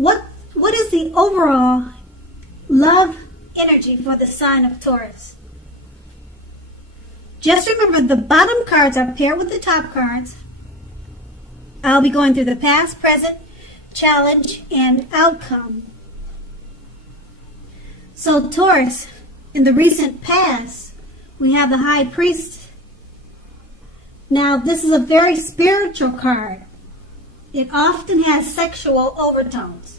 what is the overall love energy for the sign of Taurus? Just remember, the bottom cards are paired with the top cards. I'll be going through the past, present, challenge, and outcome. So Taurus, in the recent past, we have the High Priest. Now, this is a very spiritual card. It often has sexual overtones.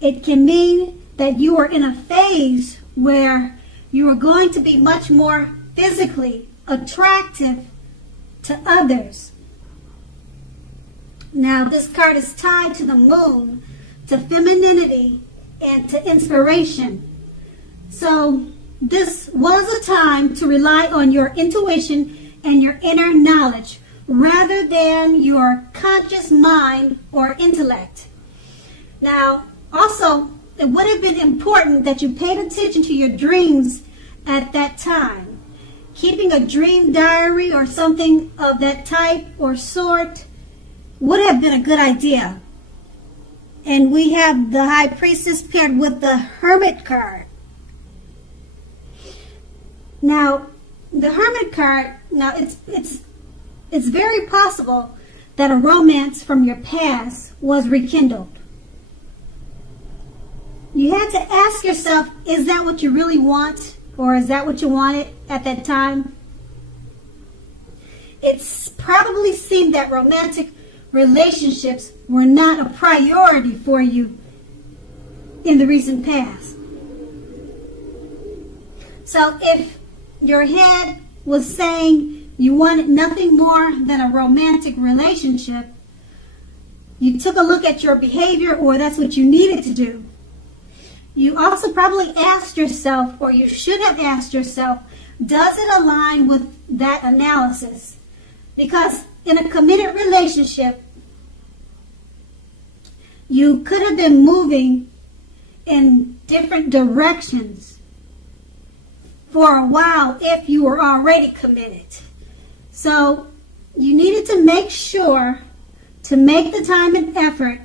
It can mean that you are in a phase where you are going to be much more physically attractive to others. Now, this card is tied to the moon, to femininity, and to inspiration. So, this was a time to rely on your intuition and your inner knowledge rather than your conscious mind or intellect. Now, also, it would have been important that you paid attention to your dreams at that time. Keeping a dream diary or something of that type or sort would have been a good idea. And we have the High Priestess paired with the Hermit card. Now, the Hermit card, now it's very possible that a romance from your past was rekindled. You had to ask yourself, is that what you really want? Or is that what you wanted at that time? It's probably seemed that romantic relationships were not a priority for you in the recent past. So if your head was saying you wanted nothing more than a romantic relationship, you took a look at your behavior, or that's what you needed to do. You also probably asked yourself, or you should have asked yourself, does it align with that analysis? Because in a committed relationship, you could have been moving in different directions for a while if you were already committed. So you needed to make sure to make the time and effort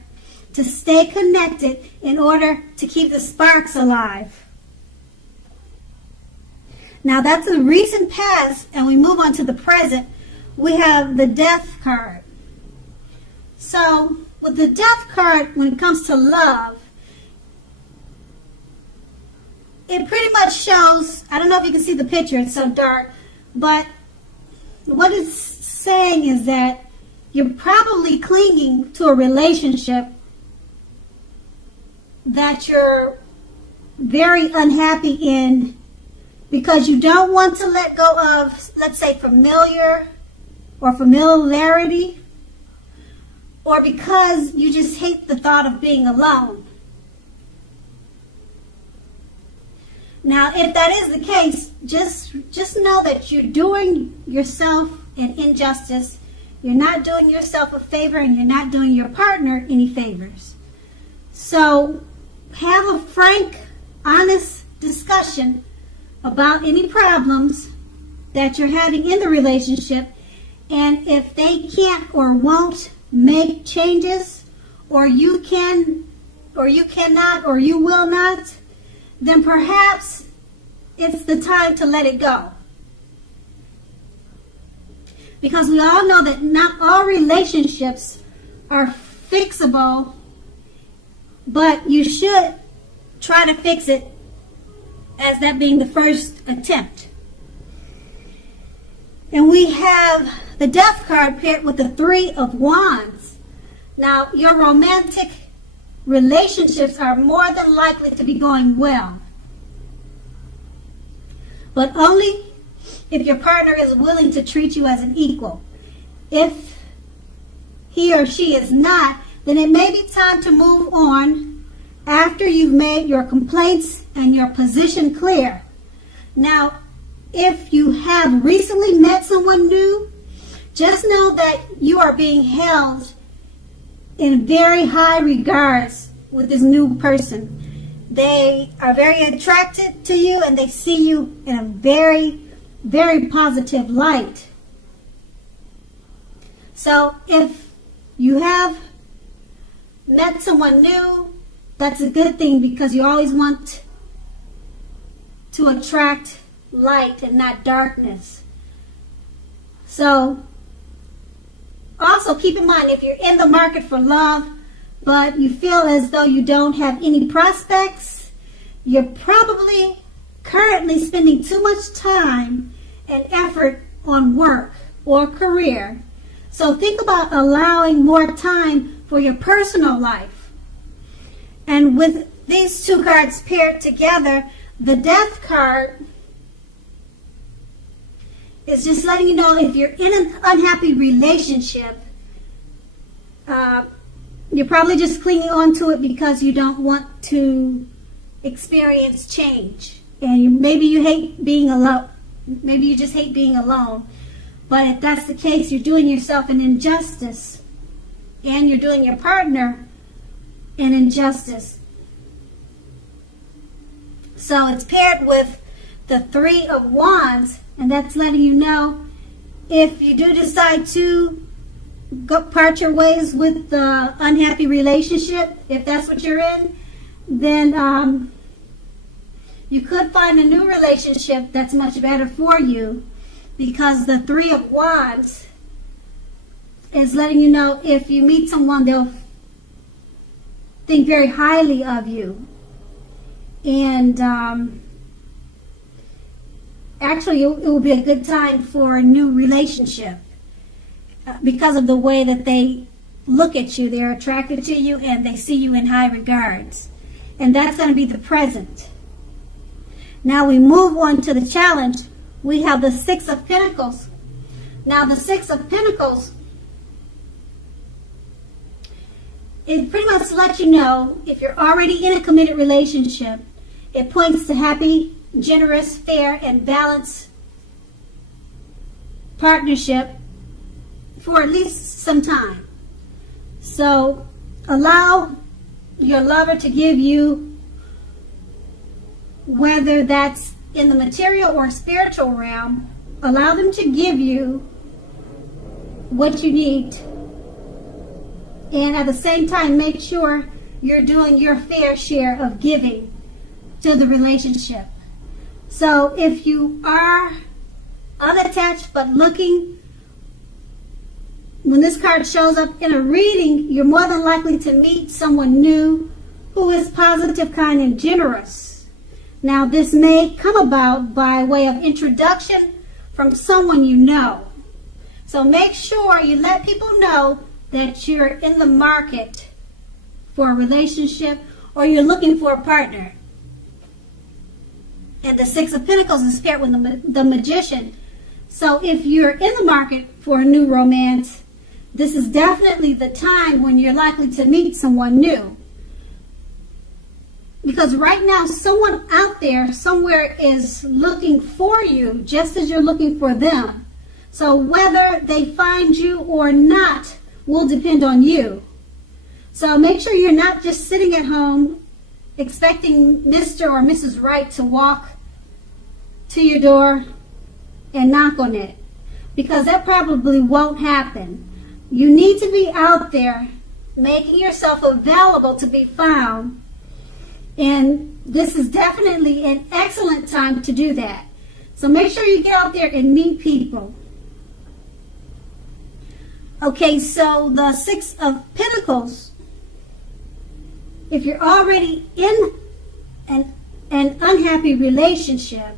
to stay connected in order to keep the sparks alive. Now that's the recent past, and we move on to the present. We have the Death card. So with the Death card, when it comes to love, it pretty much shows, I don't know if you can see the picture, it's so dark, but what it's saying is that you're probably clinging to a relationship that you're very unhappy in because you don't want to let go of, let's say, familiarity, or because you just hate the thought of being alone. Now, if that is the case, just know that you're doing yourself an injustice. You're not doing yourself a favor, and you're not doing your partner any favors. So have a frank, honest discussion about any problems that you're having in the relationship, and if they can't or won't make changes, or you can, or you cannot, or you will not, then perhaps it's the time to let it go. Because we all know that not all relationships are fixable, but you should try to fix it as that being the first attempt. And we have the Death card paired with the Three of Wands. Now, your romantic relationships are more than likely to be going well, but only if your partner is willing to treat you as an equal. If he or she is not, then it may be time to move on after you've made your complaints and your position clear. Now, if you have recently met someone new, just know that you are being held in very high regards with this new person. They are very attracted to you, and they see you in a very, very positive light. So if you have met someone new that's a good thing because you always want to attract light and not darkness. So also keep in mind, if you're in the market for love, but you feel as though you don't have any prospects, you're probably currently spending too much time and effort on work or career. So think about allowing more time for your personal life. And with these two cards paired together, the Death card is just letting you know if you're in an unhappy relationship, you're probably just clinging on to it because you don't want to experience change. And maybe you hate being alone. Maybe you just hate being alone. But if that's the case, you're doing yourself an injustice. And you're doing your partner an injustice. So it's paired with the Three of Wands. And that's letting you know if you do decide to go part your ways with the unhappy relationship, if that's what you're in, then you could find a new relationship that's much better for you, because the Three of Wands is letting you know if you meet someone, they'll think very highly of you. And actually, it will be a good time for a new relationship because of the way that they look at you. They're attracted to you and they see you in high regards. And that's going to be the present. Now we move on to the challenge. We have the Six of Pentacles. Now the Six of Pentacles, it pretty much lets you know if you're already in a committed relationship. It points to happy, generous, fair, and balanced partnership for at least some time. So allow your lover to give you, whether that's in the material or spiritual realm, allow them to give you what you need. And at the same time, make sure you're doing your fair share of giving to the relationship. So if you are unattached but looking, when this card shows up in a reading, you're more than likely to meet someone new who is positive, kind, and generous. Now this may come about by way of introduction from someone you know. So make sure you let people know that you're in the market for a relationship or you're looking for a partner. And the Six of Pentacles is paired with the Magician. So if you're in the market for a new romance, this is definitely the time when you're likely to meet someone new. Because right now, someone out there somewhere is looking for you just as you're looking for them. So whether they find you or not will depend on you. So make sure you're not just sitting at home expecting Mr. or Mrs. Right to walk to your door and knock on it, because that probably won't happen. You need to be out there making yourself available to be found, and this is definitely an excellent time to do that. So make sure you get out there and meet people. Okay, so the Six of Pentacles, if you're already in an unhappy relationship,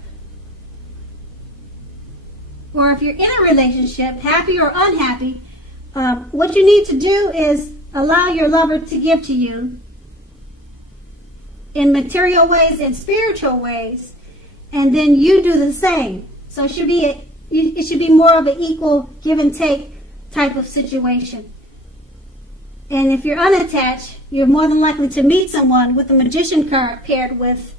or if you're in a relationship, happy or unhappy, what you need to do is allow your lover to give to you in material ways and spiritual ways, and then you do the same. So it should be more of an equal give and take type of situation. And if you're unattached, you're more than likely to meet someone with the Magician card paired with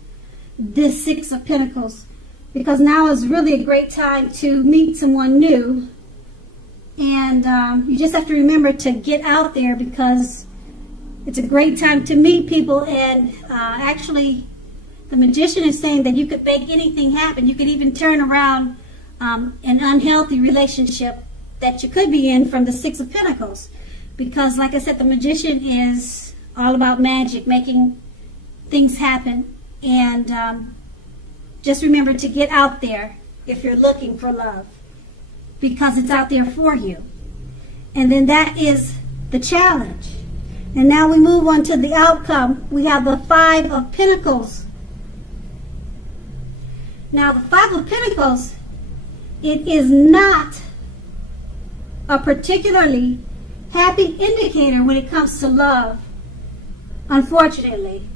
this Six of Pentacles, because now is really a great time to meet someone new. And you just have to remember to get out there, because it's a great time to meet people. And actually, the Magician is saying that you could make anything happen. You could even turn around an unhealthy relationship that you could be in from the Six of Pentacles. Because like I said, the Magician is all about magic, making things happen. And just remember to get out there if you're looking for love, because it's out there for you. And then that is the challenge. And now we move on to the outcome. We have the Five of Pentacles. Now the Five of Pentacles, it is not a particularly happy indicator when it comes to love, unfortunately.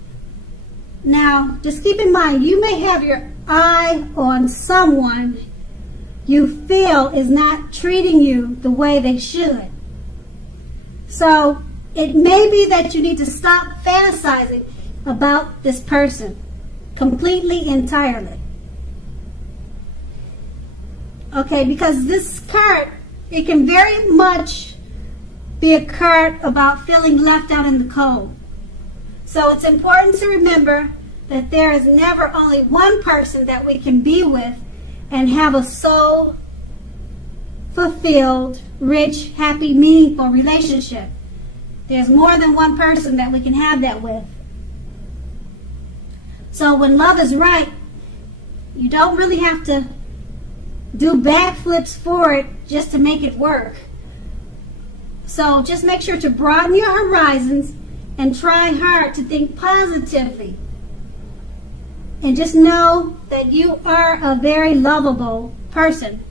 Now, just keep in mind, you may have your eye on someone you feel is not treating you the way they should. So, it may be that you need to stop fantasizing about this person completely, entirely. Okay, because this card, it can very much be a card about feeling left out in the cold. So it's important to remember that there is never only one person that we can be with and have a soul fulfilled, rich, happy, meaningful relationship. There's more than one person that we can have that with. So when love is right, you don't really have to do backflips for it just to make it work. So just make sure to broaden your horizons and try hard to think positively. And just know that you are a very lovable person.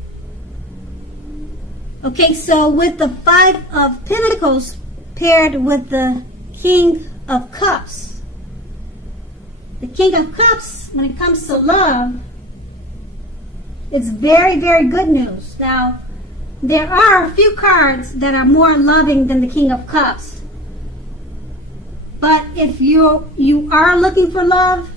Okay, so with the Five of Pentacles paired with the King of Cups. The King of Cups, when it comes to love, it's very, very good news. Now, there are a few cards that are more loving than the King of Cups. But if you are looking for love,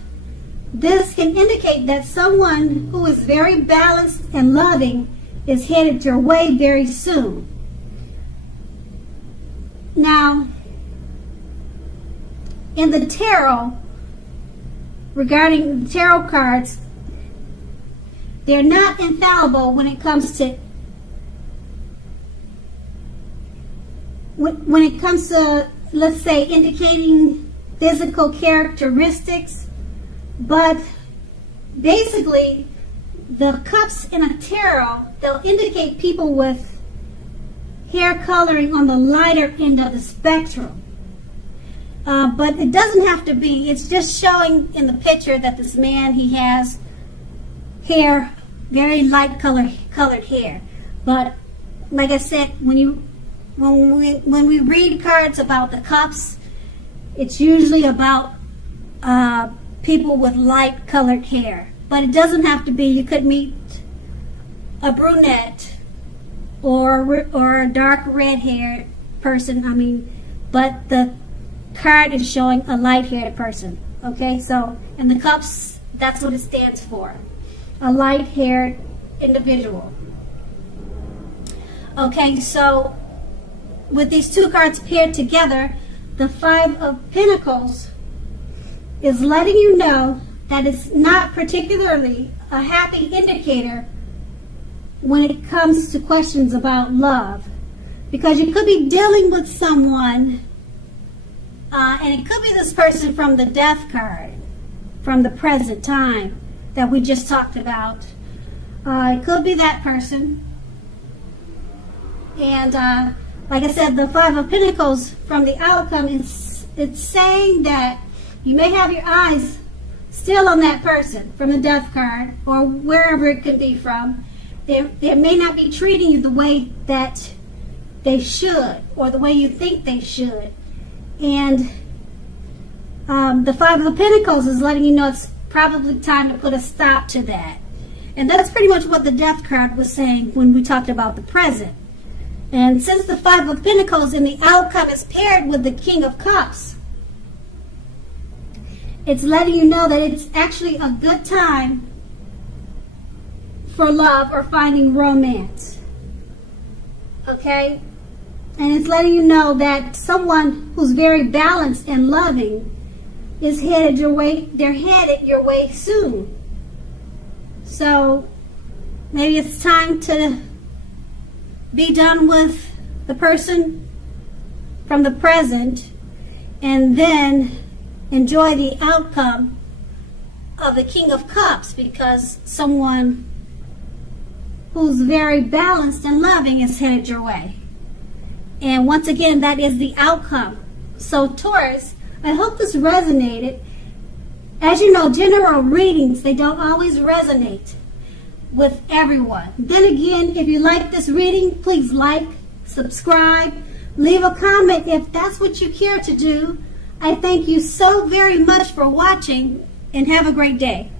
this can indicate that someone who is very balanced and loving is headed your way very soon. Now, in the tarot, regarding the tarot cards, they're not infallible when it comes to let's say, indicating physical characteristics, but basically the cups in a tarot, they'll indicate people with hair coloring on the lighter end of the spectrum. But it doesn't have to be. It's just showing in the picture that this man, he has hair, very light colored hair. But like I said, when we read cards about the cups, it's usually about people with light colored hair. But it doesn't have to be. You could meet a brunette or a dark red haired person. But the card is showing a light haired person. Okay, so in the cups, that's what it stands for. A light haired individual. Okay, so with these two cards paired together, the Five of Pentacles is letting you know that it's not particularly a happy indicator when it comes to questions about love. Because you could be dealing with someone, and it could be this person from the Death card, from the present time that we just talked about. It could be that person. And like I said, the Five of Pentacles from the outcome, it's saying that you may have your eyes still on that person from the Death card or wherever it could be from. They may not be treating you the way that they should or the way you think they should. And the Five of Pentacles is letting you know it's probably time to put a stop to that. And that's pretty much what the Death card was saying when we talked about the present. And since the Five of Pentacles in the outcome is paired with the King of Cups, it's letting you know that it's actually a good time for love or finding romance. Okay? And it's letting you know that someone who's very balanced and loving is headed your way. They're headed your way soon. So maybe it's time to be done with the person from the present and then enjoy the outcome of the King of Cups, because someone who's very balanced and loving is headed your way. And once again, that is the outcome. So Taurus, I hope this resonated. As you know, general readings, they don't always resonate with everyone. Then again, if you like this reading, please like, subscribe, leave a comment if that's what you care to do. I thank you so very much for watching, and have a great day.